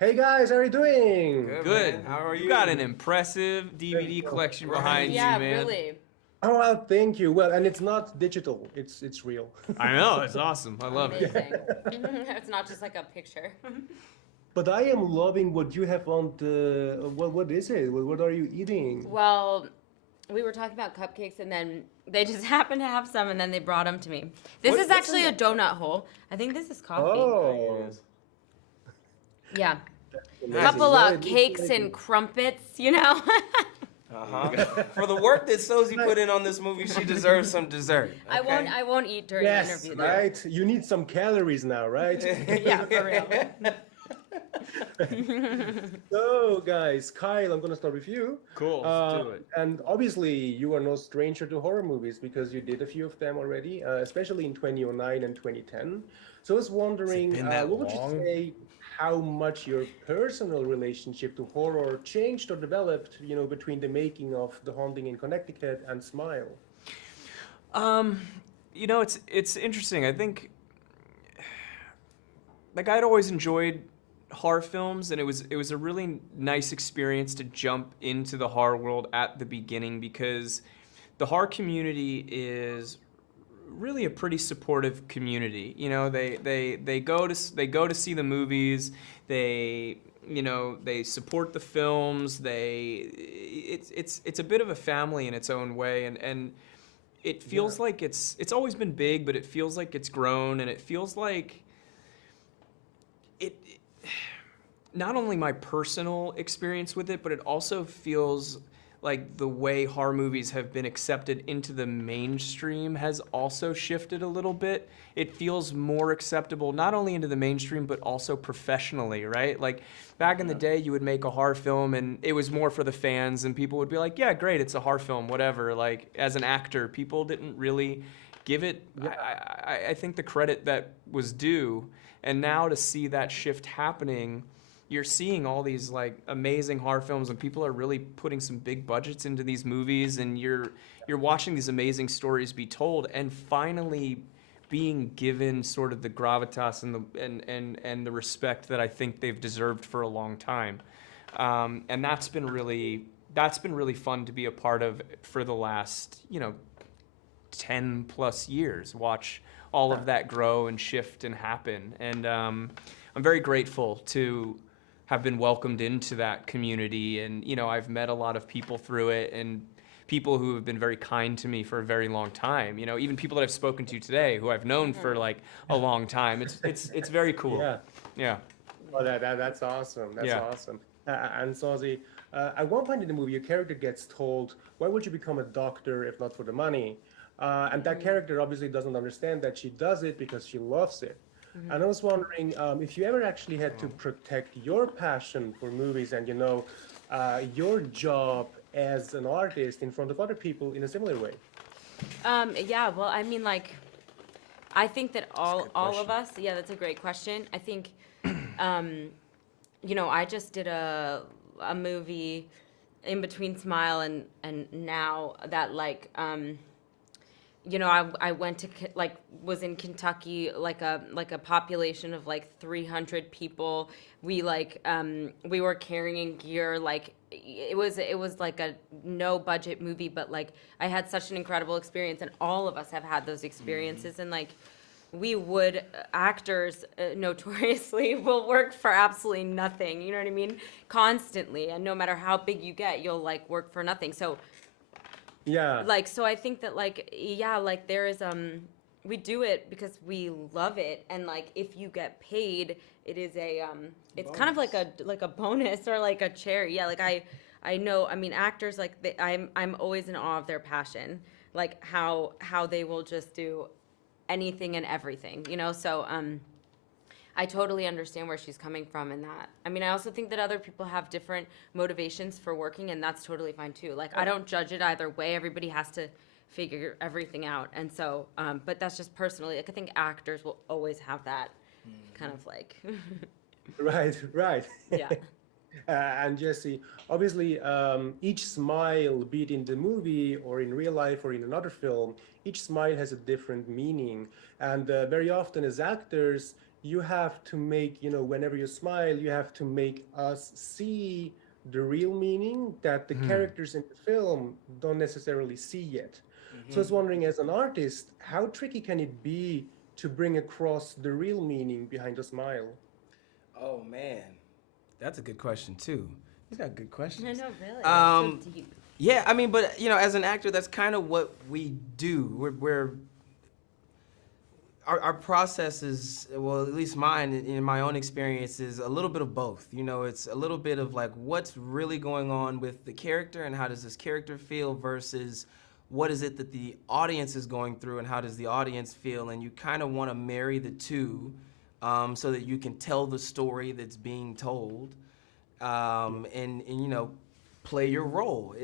Hey guys, how are you doing? Good. Man. How are You got you? an impressive Thank DVD you. collection Right. behind you, Yeah, man. really. Oh well, thank you. Well, and it's not digital; it's real. I know, it's awesome. I love it. Amazing. It's not just like a picture. But I am loving what you have on the. What is it? What are you eating? Well, we were talking about cupcakes and then they just happened to have some and then they brought them to me. This What- is what's in actually a that? donut hole. I think this is coffee. Oh, Yeah. amazing. Couple Well, of cakes and crumpets, you know? For the work that Sosie put in on this movie, she deserves some dessert. I okay? won't eat during the Yes, interview though. right. You need some calories now, right? Yeah, for real. So, guys, Kyle, I'm gonna start with you. Cool, let's do it. And obviously, you are no stranger to horror movies because you did a few of them already, especially in 2009 and 2010. So I was wondering, been that what would you long? say how much your personal relationship to horror changed or developed, between the making of The Haunting in Connecticut and Smile? It's interesting. I think like I'd always enjoyed horror films, and it was a really nice experience to jump into the horror world at the beginning because the horror community is really a pretty supportive community. They go to see the movies. They support the films. It's a bit of a family in its own way, and it feels like it's always been big, but it feels like it's grown, and it feels like it not only my personal experience with it, but it also feels like the way horror movies have been accepted into the mainstream has also shifted a little bit. It feels more acceptable not only into the mainstream, but also professionally, right? Like back in the day, you would make a horror film and it was more for the fans, and people would be like, yeah, great, it's a horror film, whatever. Like as an actor, people didn't really give it, I think, the credit that was due. And now to see that shift happening, you're seeing all these like amazing horror films, and people are really putting some big budgets into these movies, and you're watching these amazing stories be told, and finally being given sort of the gravitas and the respect that I think they've deserved for a long time. And that's been really fun to be a part of for the last 10 plus years. Watch all of that grow and shift and happen, and I'm very grateful to have been welcomed into that community. And I've met a lot of people through it, and people who have been very kind to me for a very long time. Even people that I've spoken to today who I've known for like a long time. It's very cool. Yeah. Yeah. Oh, that's awesome. That's Yeah. awesome. And Sosie, at one point in the movie, your character gets told, "Why would you become a doctor if not for the money?" And that character obviously doesn't understand that she does it because she loves it. And I was wondering if you ever actually had to protect your passion for movies and your job as an artist in front of other people in a similar way. Yeah, well, I mean, like, I think that all of question. us, yeah, that's a great question. I think, I just did a movie in between Smile and Now that like, I went to was in Kentucky, like a population of like 300 people. We we were carrying gear, like it was like a no budget movie, but like I had such an incredible experience, and all of us have had those experiences. And like actors notoriously will work for absolutely nothing, you know what I mean, constantly, and no matter how big you get, you'll like work for nothing. So Yeah. so I think that there is we do it because we love it, and like if you get paid, it is it's kind of like a bonus or like a cherry. Yeah, like I know, I mean, actors, like I'm always in awe of their passion, like how they will just do anything and everything, so I totally understand where she's coming from in that. I mean, I also think that other people have different motivations for working, and that's totally fine too. Like, I don't judge it either way. Everybody has to figure everything out. And so, but that's just personally, like, I think actors will always have that kind of like, Right, right. yeah. And Jesse, obviously, each smile, be it in the movie or in real life or in another film, each smile has a different meaning. And very often, as actors, you have to make, whenever you smile, you have to make us see the real meaning that the characters in the film don't necessarily see yet. So I was wondering, as an artist, how tricky can it be to bring across the real meaning behind a smile? Oh man, that's a good question too. He's got good questions. I know, really. It's so deep. Yeah, I mean, but as an actor, that's kind of what we do. Our process is, well, at least mine, in my own experience, is a little bit of both. It's a little bit of like what's really going on with the character and how does this character feel versus what is it that the audience is going through and how does the audience feel, and you kind of want to marry the two so that you can tell the story that's being told and play your role.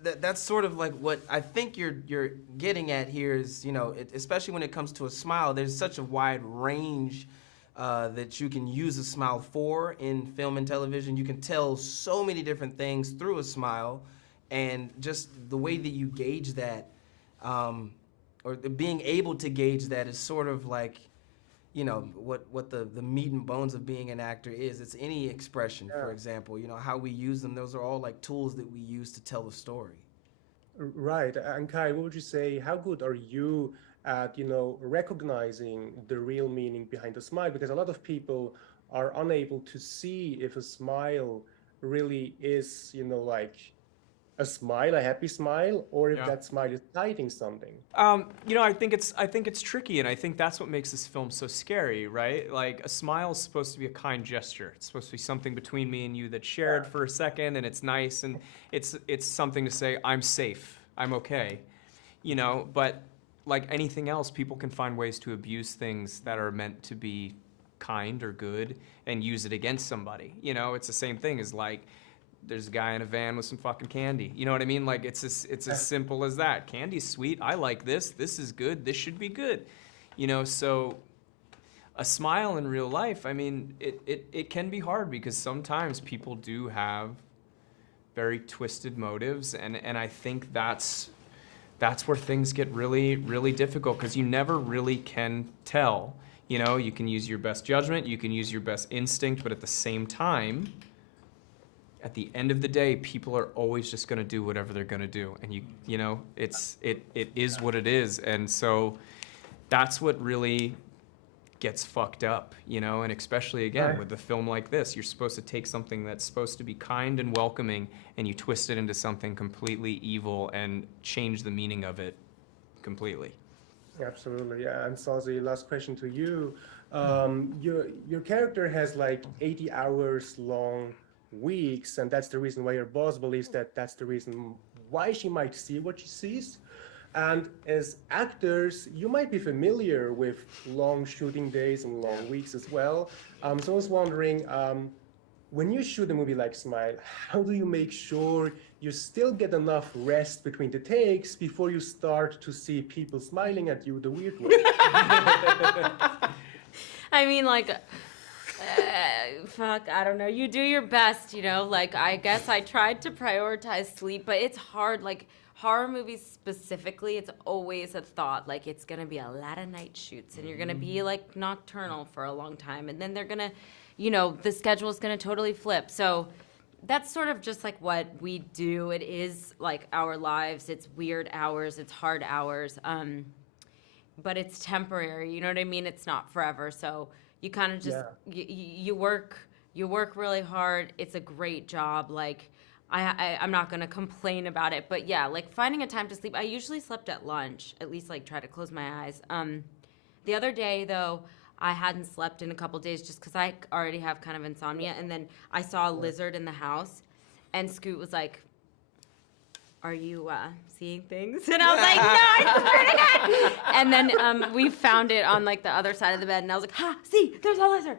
That's sort of like what I think you're getting at here is, especially when it comes to a smile, there's such a wide range that you can use a smile for in film and television. You can tell so many different things through a smile, and just the way that you gauge that, or being able to gauge that is sort of like, what the meat and bones of being an actor is. It's any expression, for example, how we use them. Those are all like tools that we use to tell a story. Right. And Kai, what would you say, how good are you at, recognizing the real meaning behind a smile? Because a lot of people are unable to see if a smile really is, like a smile, a happy smile, or if that smile is hiding something. I think it's tricky, and I think that's what makes this film so scary, right? Like, a smile is supposed to be a kind gesture. It's supposed to be something between me and you that's shared for a second, and it's nice, and it's something to say, I'm safe, I'm okay, But like anything else, people can find ways to abuse things that are meant to be kind or good and use it against somebody. It's the same thing as like, there's a guy in a van with some fucking candy. You know what I mean? Like, it's as simple as that. Candy's sweet. I like this. This is good. This should be good. So a smile in real life, I mean, it can be hard because sometimes people do have very twisted motives, and I think that's where things get really, really difficult because you never really can tell. You can use your best judgment, you can use your best instinct, but at the same time, at the end of the day, people are always just going to do whatever they're going to do, and it is what it is, and so that's what really gets fucked up, and especially again with a film like this, you're supposed to take something that's supposed to be kind and welcoming, and you twist it into something completely evil and change the meaning of it completely. Absolutely, yeah. And Sosie, last question to you. Your character has like 80 hours long weeks, and that's the reason why your boss believes that that's the reason why she might see what she sees. And as actors, you might be familiar with long shooting days and long weeks as well. So I was wondering, when you shoot a movie like Smile, how do you make sure you still get enough rest between the takes before you start to see people smiling at you the weird way? I mean, like, fuck, I don't know. You do your best, Like, I guess I tried to prioritize sleep, but it's hard. Like, horror movies specifically, it's always a thought. Like, it's going to be a lot of night shoots, and you're going to be, like, nocturnal for a long time. And then they're going to, the schedule is going to totally flip. So that's sort of just, like, what we do. It is, like, our lives. It's weird hours. It's hard hours. But it's temporary. You know what I mean? It's not forever. So you kind of just you work really hard. It's a great job. Like, I'm not gonna complain about it, but yeah, like finding a time to sleep. I usually slept at lunch, at least like try to close my eyes. The other day though, I hadn't slept in a couple days just because I already have kind of insomnia, and then I saw a lizard in the house, and Scoot was like, "Are you seeing things?" And I was like, "No, I swear to God." And then we found it on like the other side of the bed, and I was like, "Ha! See, there's a lizard."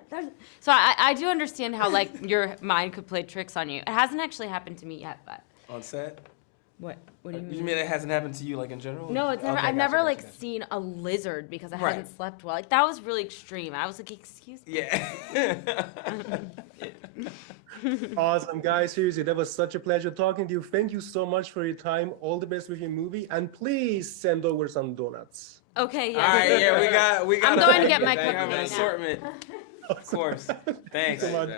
So I do understand how like your mind could play tricks on you. It hasn't actually happened to me yet, but On set? What? What do you mean? You mean it hasn't happened to you like in general? No, it's never. Okay, I've gotcha, never gotcha. seen a lizard because I Right. hadn't slept well. Like that was really extreme. I was like, "Excuse me." Yeah. Awesome, guys. Seriously, that was such a pleasure talking to you. Thank you so much for your time. All the best with your movie. And please send over some donuts. Okay, All yeah. right, yeah, we got. I'm going to get my They cookie have an right now. assortment. Of course. Thanks. so much.